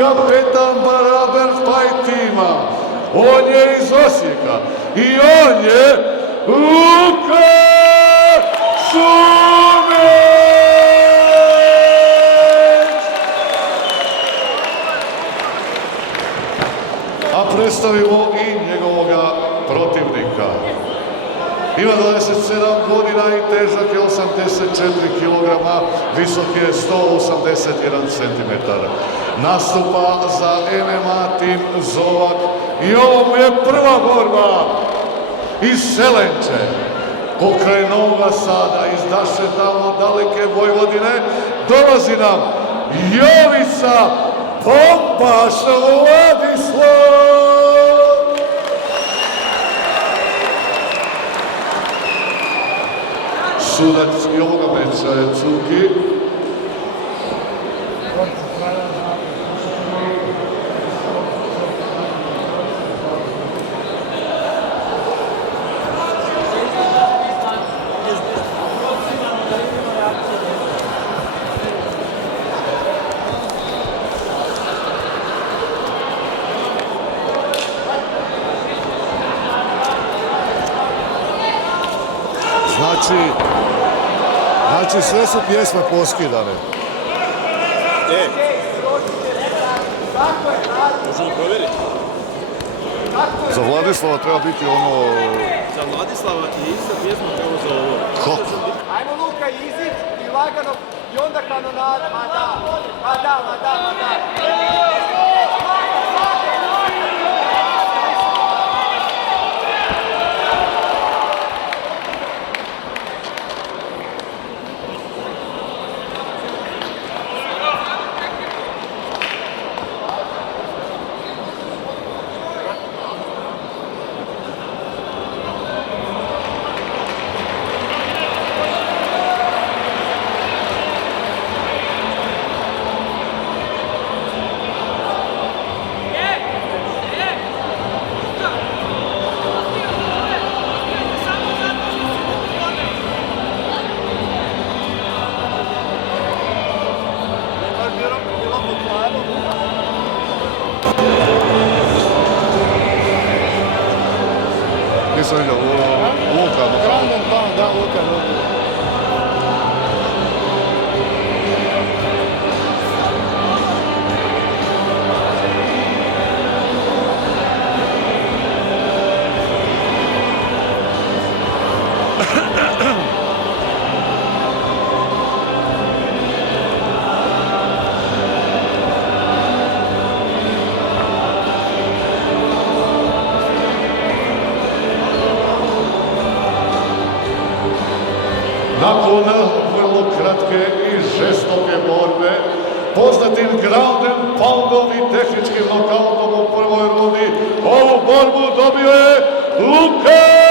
kapetan Baraber Fight tima. On je iz Osijeka i on je Luka Šumeć! A predstavimo i njegovoga protivnika. Ima 27 godina i težak je 84 kg, visok je 181 cm. Nastupa za MMA tim Zovak i ovo mu je prva borba iz Selenče. Pokraj Novoga Sada, iz naše tamo daleke Vojvodine, dolazi nam Jovica Pompaš Vladislav! Sudac i ovoga meča je Cuki. Znači sve su pjesme poskidane. Možemo provjeriti. Za Vladislava treba biti ono... Za Vladislava je ista pjesma kao za ovo. Kako? Ajmo Luka izić i lagano i onda kanonada. Ma da. Nisam vidio, Luka. Granden Pound, da, Luka. Nakon vrlo kratke i žestoke borbe, poznatim ground and poundom i tehničkim nokautom u prvoj rundi, ovu borbu dobio je Luka